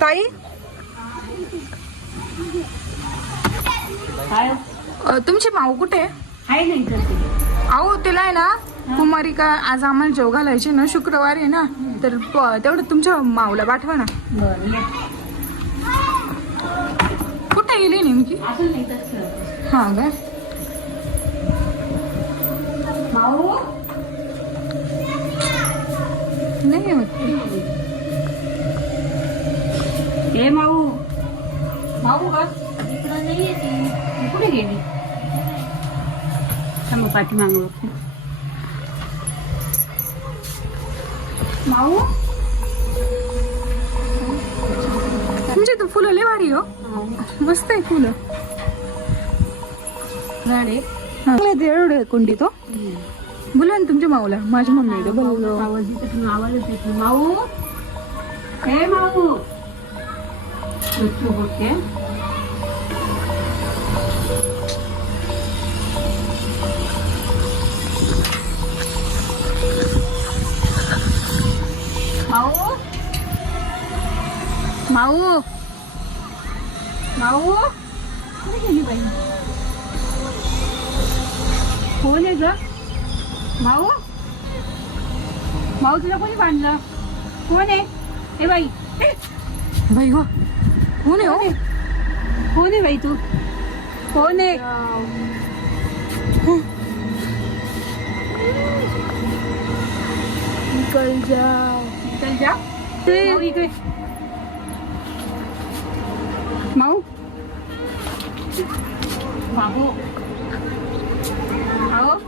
ताई तुमची माऊ कुठे आहे नाही तर अहो तिला आहे ना कुमारिका आज आम्हाला जेव घालायची ना शुक्रवारी आहे ना तर तेवढं तुमच्या माऊला पाठवा ना बरं ये. कुठे गेली नेमकी अजून नाही तर खेळत. हा का माऊ नाही होत. हे माऊ माऊ का इकडं नाही येते कुठे गेली थांब पाठीमागं बघते. माऊ तुमची तर फुलं लय भारी हो मस्त आहे फुलं झाडे एवढे कोणती तो बोला ना तुमच्या माऊला माझ्या मम्मी बोललो आवाज येतो आवाजच येतो माऊ हे माऊ होते माऊ माऊ माऊ कुठे गेली बाई कोण आहे ग माऊ माऊ तुला कोणी बांधलं कोण आहे ए बाई बाई गो कोण आहे हो कोण आहे बाई तू कोण आहे निकल जा चल जा माऊ इकडे माऊ बाबू माऊ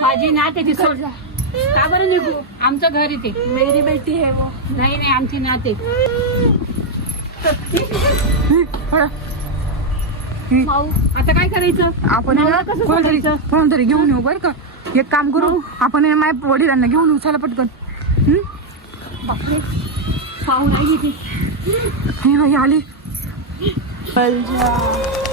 माझी नात आहे ती सोड का बरं निघू आमचं घर येते मेरी बेटी है वो नाही नाही आमची नात आहे माऊ आता काय करायचं आपण आहे ना मला कसं कोणातरी सोडायचं? घेऊन येऊ बरं का एक काम करू आपण आहे ना माझ्या वडिलांना घेऊन येऊ चला पटकन बापरे पाहू नाही येते हे बाई आली चल जा